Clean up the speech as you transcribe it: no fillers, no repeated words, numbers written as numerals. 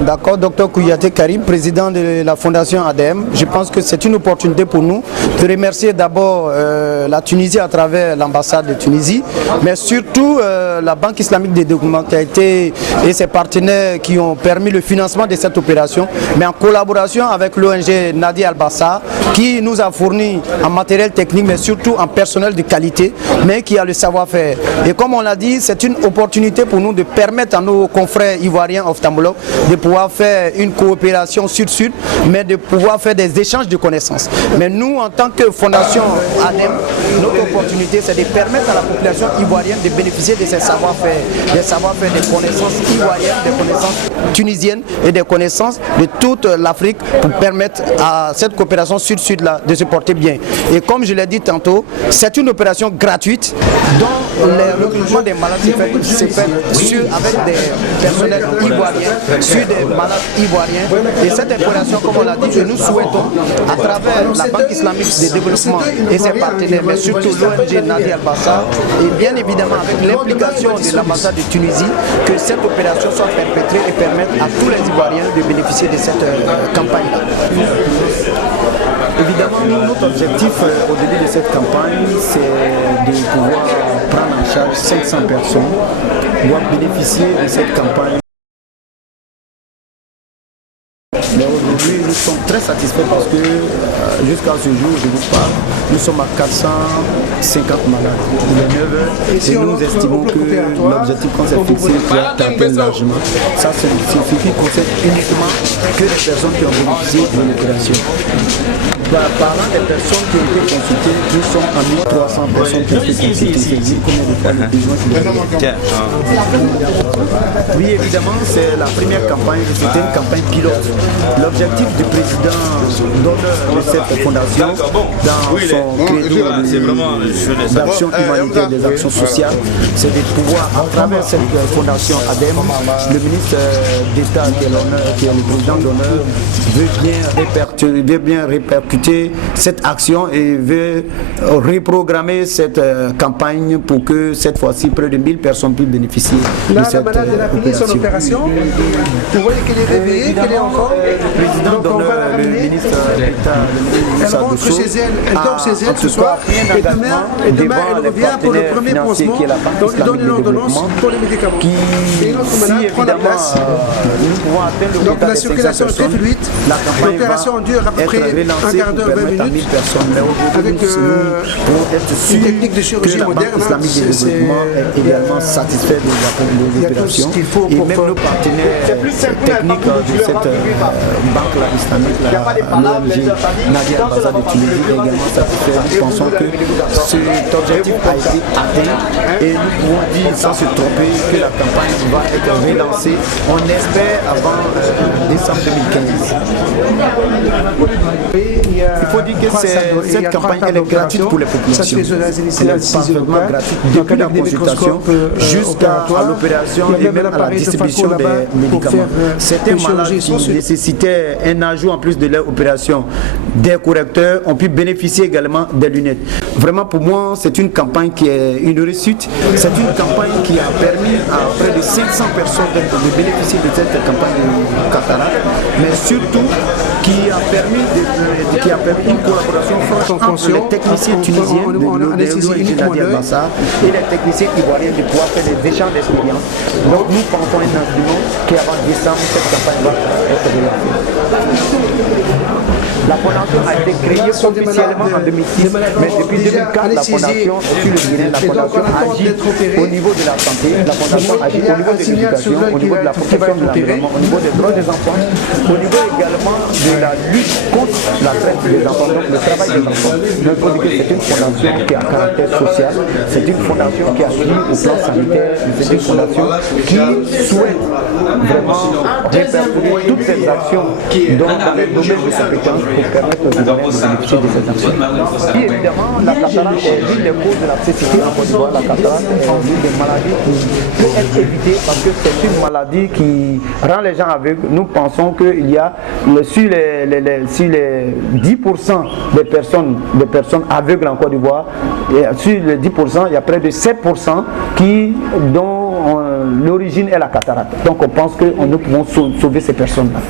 D'accord, Dr Kouyaté Karim, président de la Fondation ADEM. Je pense que c'est une opportunité pour nous de remercier d'abord la Tunisie à travers l'ambassade de Tunisie, mais surtout la Banque islamique des développement qui a été et ses partenaires qui ont permis le financement de cette opération, mais en collaboration avec l'ONG Nadia Al-Bassa qui nous a fourni en matériel technique, mais surtout en personnel de qualité, mais qui a le savoir-faire. Et comme on l'a dit, c'est une opportunité pour nous de permettre à nos confrères ivoiriens ophtalmologues de pouvoir faire une coopération sud-sud, mais de pouvoir faire des échanges de connaissances. Mais nous, en tant que fondation ADEM, notre opportunité, c'est de permettre à la population ivoirienne de bénéficier de ces savoir-faire, des connaissances ivoiriennes, des connaissances tunisiennes et des connaissances de toute l'Afrique pour permettre à cette coopération sud-sud-là de se porter bien. Et comme je l'ai dit tantôt, c'est une opération gratuite dont le recrutement des malades se fait avec des personnels ivoiriens, sur des malades ivoiriens. Et cette opération, comme on l'a dit, nous souhaitons, à travers la Banque islamique de développement et ses partenaires, mais surtout l'ONG Nadia Al-Bassa, et bien évidemment avec l'implication de l'ambassade de Tunisie, que cette opération soit perpétrée et permette à tous les Ivoiriens de bénéficier de cette campagne-là. Évidemment, notre objectif au début de cette campagne, c'est de pouvoir prendre en charge 500 personnes, pouvoir bénéficier de cette campagne. Mais aujourd'hui, nous sommes très satisfaits parce que jusqu'à ce jour, je vous parle, nous sommes à 450 malades. Il est 9 heures et nous estimons que l'objectif qu'on s'est fixé est atteint largement. Ça suffit qu'on sait uniquement que les personnes qui ont bénéficié de l'opération. Parlant des personnes qui ont été consultées, nous sommes à 1300 personnes qui ont été consultées. Combien de fois nous besoin Oui, évidemment, c'est la première campagne, c'était une campagne pilote. L'objectif du président d'honneur de cette fondation, dans son credo d'action humanitaire, des actions sociales, c'est de pouvoir, à travers cette fondation ADEM, le ministre d'État qui est le président d'honneur, veut bien répercuter cette action et veut reprogrammer cette campagne pour que cette fois-ci, près de 1000 personnes puissent bénéficier de cette opération. Vous voyez qu'elle est réveillée, qu'elle est encore. Le président d'honneur, le ministre d'État, elle rentre chez elle, elle dort chez elle ce soir et demain elle revient pour le premier pansement. Donc il donne une ordonnance pour les médicaments. Et notre malade prend la place. Donc la circulation est très fluide. L'opération dure à peu près un quart d'heure, 20 minutes. Avec une technique de chirurgie moderne. C'est également satisfait de l'opération. Et même nos partenaires techniques de cette banque islamique, l'ONG Nadia Al-Bassa de Tunisie, est également satisfait. Nous pensons que cet objectif a été atteint et nous pouvons dire sans se tromper que la campagne va être relancée. On espère avant décembre 2015. Il faut dire que cette campagne elle est gratuite pour les populations. Elle est parfaitement gratuite depuis la consultation jusqu'à l'opération et même à la distribution des médicaments. Certains malades qui nécessitaient un ajout en plus de leur opération, des correcteurs ont pu bénéficier également des lunettes. Vraiment pour moi c'est une campagne qui est une réussite. C'est une campagne qui a permis à près de 500 personnes de bénéficier de cette campagne cataracte, mais surtout qui a permis une collaboration forte entre les techniciens tunisiens de l'ONG Nadia Al-Bassa et les techniciens ivoiriens de pouvoir faire des échanges d'expérience. Donc nous pensons un instrument qu'avant décembre, cette campagne va être relancée. La fondation a été créée officiellement en 2006, mais depuis 2004, la fondation sur le Guinée, la fondation agit au niveau de la santé, la fondation agit au niveau de l'éducation, au niveau de la protection de l'environnement, au niveau des droits des enfants, au niveau également de la lutte contre la traite des enfants, donc le travail des enfants. Donc il faut dire que c'est une fondation qui a un caractère social, c'est une fondation qui agit au plan sanitaire, c'est une fondation qui souhaite vraiment répercuter toutes ces actions dans les domaines de compétences pour permettre aux Ivoiriens de bénéficier de ces actions. Et évidemment, la cataracte est l'une des causes de la cécité en Côte d'Ivoire. La cataracte est l'une des maladies qui peut être évitée parce que c'est une maladie qui rend les gens aveugles. Nous pensons qu'il y a sur les 10% des personnes aveugles en Côte d'Ivoire, sur les 10%, il y a près de 7% dont l'origine est la cataracte. Donc on pense que nous pouvons sauver ces personnes-là.